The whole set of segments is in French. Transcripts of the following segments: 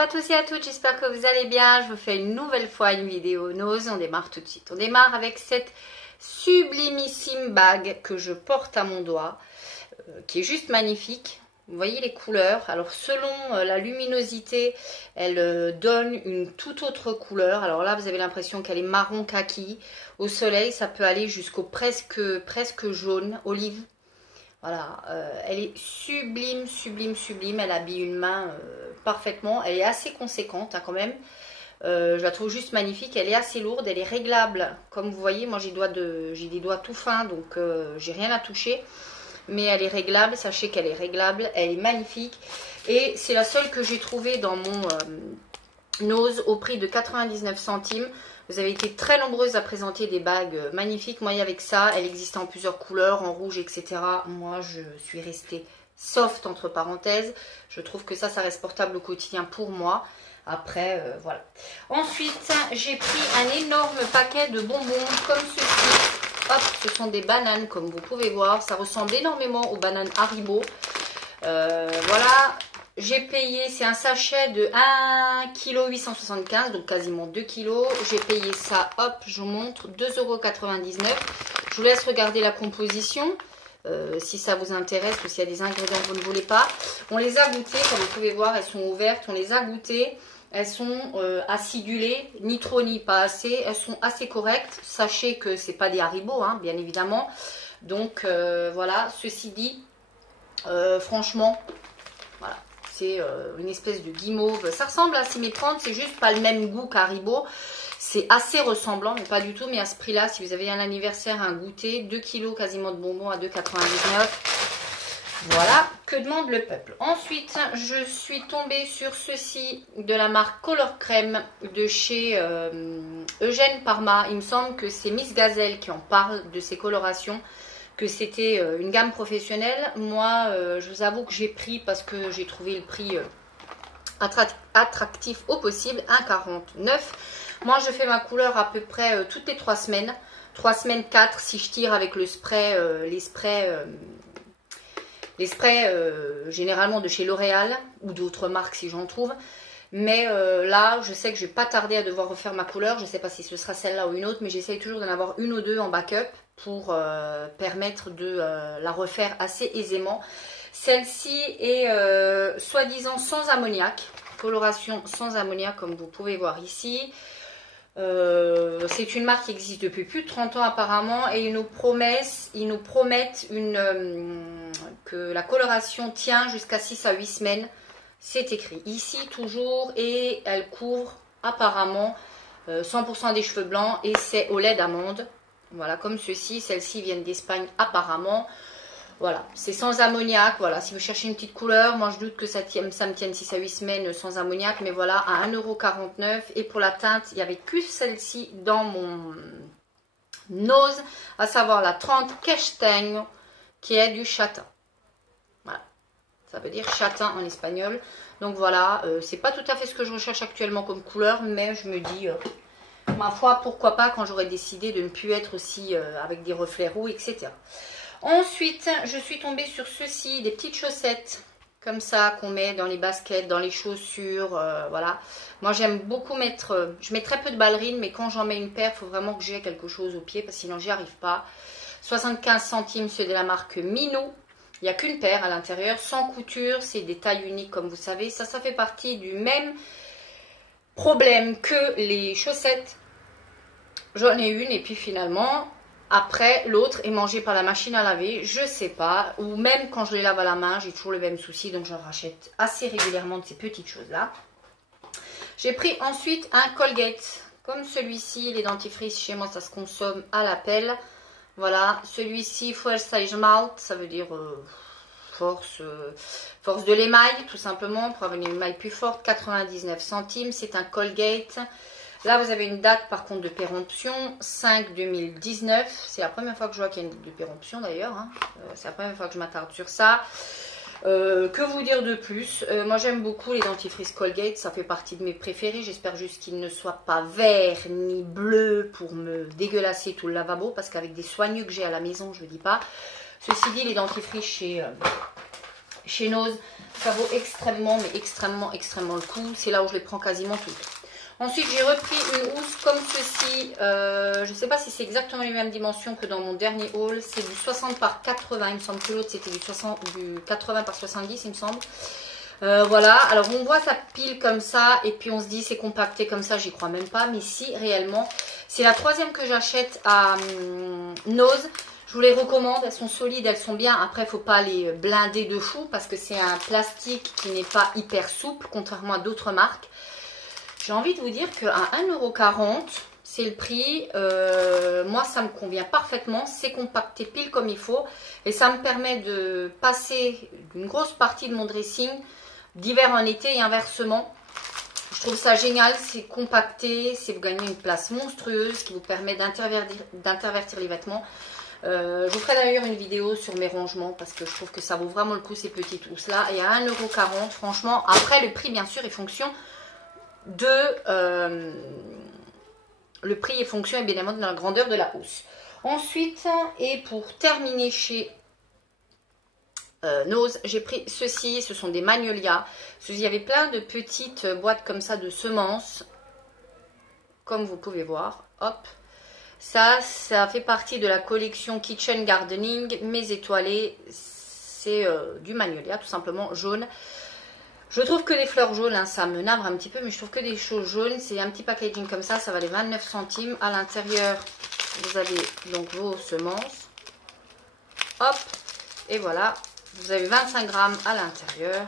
à tous et à toutes, j'espère que vous allez bien. Je vous fais une nouvelle fois une vidéo nose. On démarre tout de suite. On démarre avec cette sublimissime bague que je porte à mon doigt, qui est juste magnifique. Vous voyez les couleurs. Alors selon la luminosité, elle donne une toute autre couleur. Alors là, vous avez l'impression qu'elle est marron kaki. Au soleil, ça peut aller jusqu'au presque jaune, olive. Voilà, elle est sublime, sublime, sublime. Elle habille une main parfaitement. Elle est assez conséquente hein, quand même. Je la trouve juste magnifique. Elle est assez lourde, elle est réglable. Comme vous voyez, moi j'ai des doigts tout fins, donc j'ai rien à toucher. Mais elle est réglable, sachez qu'elle est réglable. Elle est magnifique. Et c'est la seule que j'ai trouvée dans mon nose au prix de 99 centimes. Vous avez été très nombreuses à présenter des bagues magnifiques. Moi, avec ça, elle existe en plusieurs couleurs, en rouge, etc. Moi, je suis restée soft, entre parenthèses. Je trouve que ça reste portable au quotidien pour moi. Après, voilà. Ensuite, j'ai pris un énorme paquet de bonbons comme ceci. Hop, ce sont des bananes, comme vous pouvez voir. Ça ressemble énormément aux bananes Haribo. Voilà. J'ai payé, c'est un sachet de 1,875 kg, donc quasiment 2 kg. J'ai payé ça, hop, je vous montre, 2,99 €. Je vous laisse regarder la composition, si ça vous intéresse ou s'il y a des ingrédients que vous ne voulez pas. On les a goûtés, comme vous pouvez voir, elles sont ouvertes, on les a goûtées. Elles sont acidulées, ni trop ni pas assez. Elles sont assez correctes. Sachez que ce n'est pas des Haribo, hein, bien évidemment. Donc voilà, ceci dit, franchement, voilà. C'est une espèce de guimauve. Ça ressemble à s'y méprendre, c'est juste pas le même goût qu'Haribo. C'est assez ressemblant, mais pas du tout. Mais à ce prix-là, si vous avez un anniversaire, un goûter, 2 kg quasiment de bonbons à 2,99 €. Voilà, que demande le peuple. Ensuite, je suis tombée sur ceci de la marque Color Crème de chez Eugène Parma. Il me semble que c'est Miss Gazelle qui en parle de ces colorations, que c'était une gamme professionnelle. Moi, je vous avoue que j'ai pris parce que j'ai trouvé le prix attractif au possible, 1,49 €. Moi, je fais ma couleur à peu près toutes les 3 semaines. 3 semaines, 4 si je tire avec le spray, les sprays généralement de chez L'Oréal ou d'autres marques si j'en trouve. Mais là, je sais que je vais pas tarder à devoir refaire ma couleur. Je ne sais pas si ce sera celle-là ou une autre, mais j'essaye toujours d'en avoir une ou deux en backup pour permettre de la refaire assez aisément. Celle-ci est soi-disant sans ammoniac, coloration sans ammoniac comme vous pouvez voir ici. C'est une marque qui existe depuis plus de 30 ans apparemment et ils nous promettent que la coloration tient jusqu'à 6 à 8 semaines. C'est écrit ici toujours et elle couvre apparemment 100% des cheveux blancs et c'est au lait d'amande. Voilà, comme ceci. Celles-ci viennent d'Espagne apparemment. Voilà, c'est sans ammoniac. Voilà, si vous cherchez une petite couleur, moi je doute que ça me tienne 6 à 8 semaines sans ammoniac. Mais voilà, à 1,49 €. Et pour la teinte, il n'y avait que celle-ci dans mon nose, à savoir la 30 Castaño, qui est du châtain. Voilà, ça veut dire châtain en espagnol. Donc voilà, c'est pas tout à fait ce que je recherche actuellement comme couleur, mais je me dis... ma foi, pourquoi pas quand j'aurai décidé de ne plus être aussi avec des reflets roux, etc. Ensuite, je suis tombée sur ceci, des petites chaussettes comme ça qu'on met dans les baskets, dans les chaussures, voilà. Moi, j'aime beaucoup mettre, je mets très peu de ballerines, mais quand j'en mets une paire, il faut vraiment que j'ai quelque chose au pied, parce que sinon, j'y arrive pas. 75 centimes, c'est de la marque Minou. Il n'y a qu'une paire à l'intérieur, sans couture, c'est des tailles uniques, comme vous savez. Ça fait partie du même problème que les chaussettes. J'en ai une et puis finalement, après, l'autre est mangée par la machine à laver, je sais pas. Ou même quand je les lave à la main, j'ai toujours le même souci, donc j'en rachète assez régulièrement de ces petites choses-là. J'ai pris ensuite un Colgate, comme celui-ci, les dentifrices, chez moi ça se consomme à la pelle. Voilà, celui-ci, Fuerza Esmalte, ça veut dire force de l'émail, tout simplement, pour avoir une émail plus forte, 99 centimes, c'est un Colgate. Là, vous avez une date par contre de péremption, 5/2019. C'est la première fois que je vois qu'il y a une date de péremption d'ailleurs. Hein. C'est la première fois que je m'attarde sur ça. Que vous dire de plus? Moi, j'aime beaucoup les dentifrices Colgate. Ça fait partie de mes préférés. J'espère juste qu'ils ne soient pas verts ni bleus pour me dégueulasser tout le lavabo. Parce qu'avec des soigneux que j'ai à la maison, je ne dis pas. Ceci dit, les dentifrices chez chez Nose. Ça vaut extrêmement, mais extrêmement, extrêmement le coup. C'est là où je les prends quasiment tout le temps. Ensuite, j'ai repris une housse comme ceci. Je ne sais pas si c'est exactement les mêmes dimensions que dans mon dernier haul. C'est du 60 par 80. Il me semble que l'autre, c'était du 80 par 70, il me semble. Voilà. Alors, on voit ça pile comme ça. Et puis, on se dit, c'est compacté comme ça. J'y crois même pas. Mais si, réellement. C'est la troisième que j'achète à Nose. Je vous les recommande. Elles sont solides, elles sont bien. Après, il ne faut pas les blinder de fou parce que c'est un plastique qui n'est pas hyper souple, contrairement à d'autres marques. J'ai envie de vous dire qu'à 1,40 €, c'est le prix. Moi, ça me convient parfaitement. C'est compacté pile comme il faut. Et ça me permet de passer une grosse partie de mon dressing d'hiver en été et inversement. Je trouve ça génial. C'est compacté. C'est vous gagnez une place monstrueuse qui vous permet d'intervertir les vêtements. Je vous ferai d'ailleurs une vidéo sur mes rangements parce que je trouve que ça vaut vraiment le coup ces petites housses là. Et à 1,40 €, franchement, après le prix bien sûr est fonction de le prix est fonction évidemment de la grandeur de la housse. Ensuite, et pour terminer chez Nose, j'ai pris ceci, ce sont des magnolias. Il y avait plein de petites boîtes comme ça de semences, comme vous pouvez voir. Hop, ça fait partie de la collection Kitchen Gardening, mes étoilés. C'est du magnolia, tout simplement jaune. Je trouve que des fleurs jaunes, hein, ça me navre un petit peu, mais je trouve que des choses jaunes, c'est un petit packaging comme ça valait 29 centimes. À l'intérieur, vous avez donc vos semences. Hop, et voilà, vous avez 25 grammes à l'intérieur.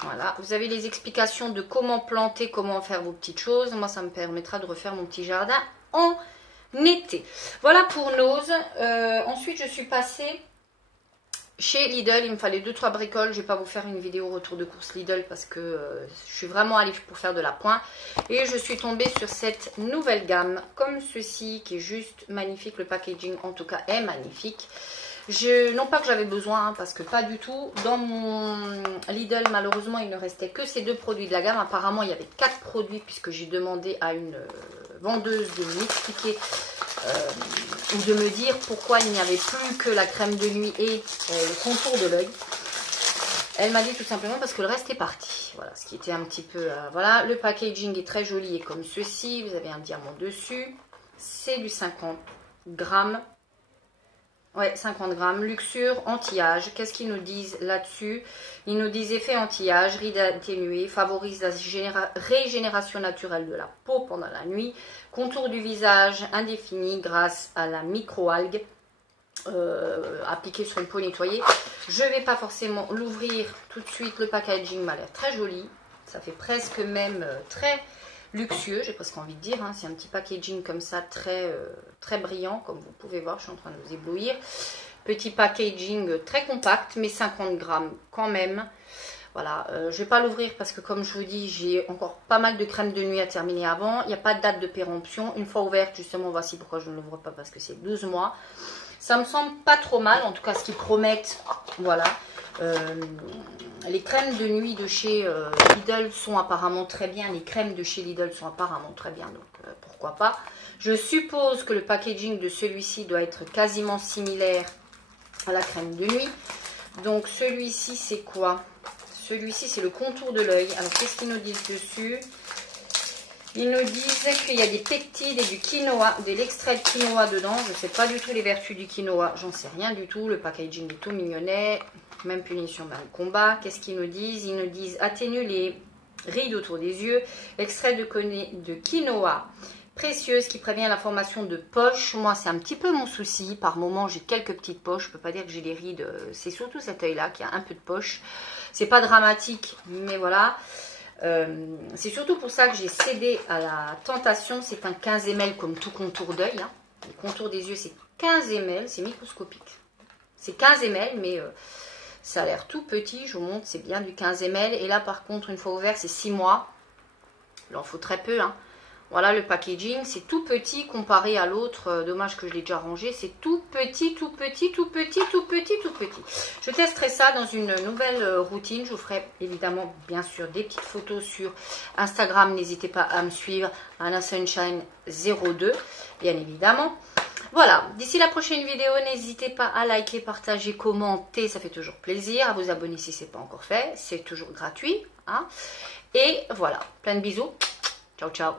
Voilà, vous avez les explications de comment planter, comment faire vos petites choses. Moi, ça me permettra de refaire mon petit jardin en été. Voilà pour Nose. Ensuite, je suis passée chez Lidl. Il me fallait 2-3 bricoles. Je ne vais pas vous faire une vidéo retour de course Lidl parce que je suis vraiment allée pour faire de la pointe. Et je suis tombée sur cette nouvelle gamme comme ceci qui est juste magnifique. Le packaging en tout cas est magnifique. Non pas que j'avais besoin, hein, parce que pas du tout. Dans mon Lidl, malheureusement, il ne restait que ces 2 produits de la gamme. Apparemment, il y avait 4 produits puisque j'ai demandé à une vendeuse de m'expliquer ou de me dire pourquoi il n'y avait plus que la crème de nuit et le contour de l'œil. Elle m'a dit tout simplement parce que le reste est parti. Voilà, ce qui était un petit peu... voilà, le packaging est très joli et comme ceci. Vous avez un diamant dessus. C'est du 50 grammes. Ouais, 50 grammes. Luxure, anti-âge. Qu'est-ce qu'ils nous disent là-dessus? Ils nous disent effet anti-âge, rides atténuées, favorise la régénération naturelle de la peau pendant la nuit, contour du visage indéfini grâce à la micro-algue appliquée sur une peau nettoyée. Je ne vais pas forcément l'ouvrir tout de suite. Le packaging m'a l'air très joli. Ça fait presque même très luxueux, j'ai presque envie de dire, hein. C'est un petit packaging comme ça très, très brillant, comme vous pouvez voir, je suis en train de vous éblouir. Petit packaging très compact, mais 50 grammes quand même. Voilà, je ne vais pas l'ouvrir parce que comme je vous dis, j'ai encore pas mal de crème de nuit à terminer avant. Il n'y a pas de date de péremption. Une fois ouverte, justement, voici pourquoi je ne l'ouvre pas, parce que c'est 12 mois. Ça me semble pas trop mal, en tout cas ce qu'ils promettent, voilà. Les crèmes de nuit de chez Lidl sont apparemment très bien. Les crèmes de chez Lidl sont apparemment très bien, donc pourquoi pas. Je suppose que le packaging de celui-ci doit être quasiment similaire à la crème de nuit. Donc celui-ci, c'est quoi? Celui-ci, c'est le contour de l'œil. Alors, qu'est-ce qu'ils nous disent dessus? Ils nous disent qu'il y a des peptides et du quinoa, de l'extrait de quinoa dedans. Je ne sais pas du tout les vertus du quinoa, j'en sais rien du tout. Le packaging est tout mignonnet. Même punition, même combat. Qu'est-ce qu'ils nous disent? Ils nous disent atténue les rides autour des yeux. Extrait de quinoa précieuse qui prévient la formation de poches. Moi, c'est un petit peu mon souci. Par moment, j'ai quelques petites poches. Je ne peux pas dire que j'ai des rides. C'est surtout cet œil-là qui a un peu de poche. C'est pas dramatique, mais voilà. C'est surtout pour ça que j'ai cédé à la tentation. C'est un 15 ml comme tout contour d'œil. Hein. Le contour des yeux, c'est 15 ml. C'est microscopique. C'est 15 ml, mais ça a l'air tout petit. Je vous montre, c'est bien du 15 ml. Et là, par contre, une fois ouvert, c'est 6 mois. Il en faut très peu. Hein. Voilà le packaging, c'est tout petit comparé à l'autre. Dommage que je l'ai déjà rangé. C'est tout petit, tout petit, tout petit, tout petit, tout petit. Je testerai ça dans une nouvelle routine. Je vous ferai évidemment, bien sûr, des petites photos sur Instagram. N'hésitez pas à me suivre, Anna Sunshine 02, bien évidemment. Voilà, d'ici la prochaine vidéo, n'hésitez pas à liker, partager, commenter, ça fait toujours plaisir. À vous abonner si ce n'est pas encore fait, c'est toujours gratuit. Hein. Et voilà, plein de bisous. Ciao, ciao.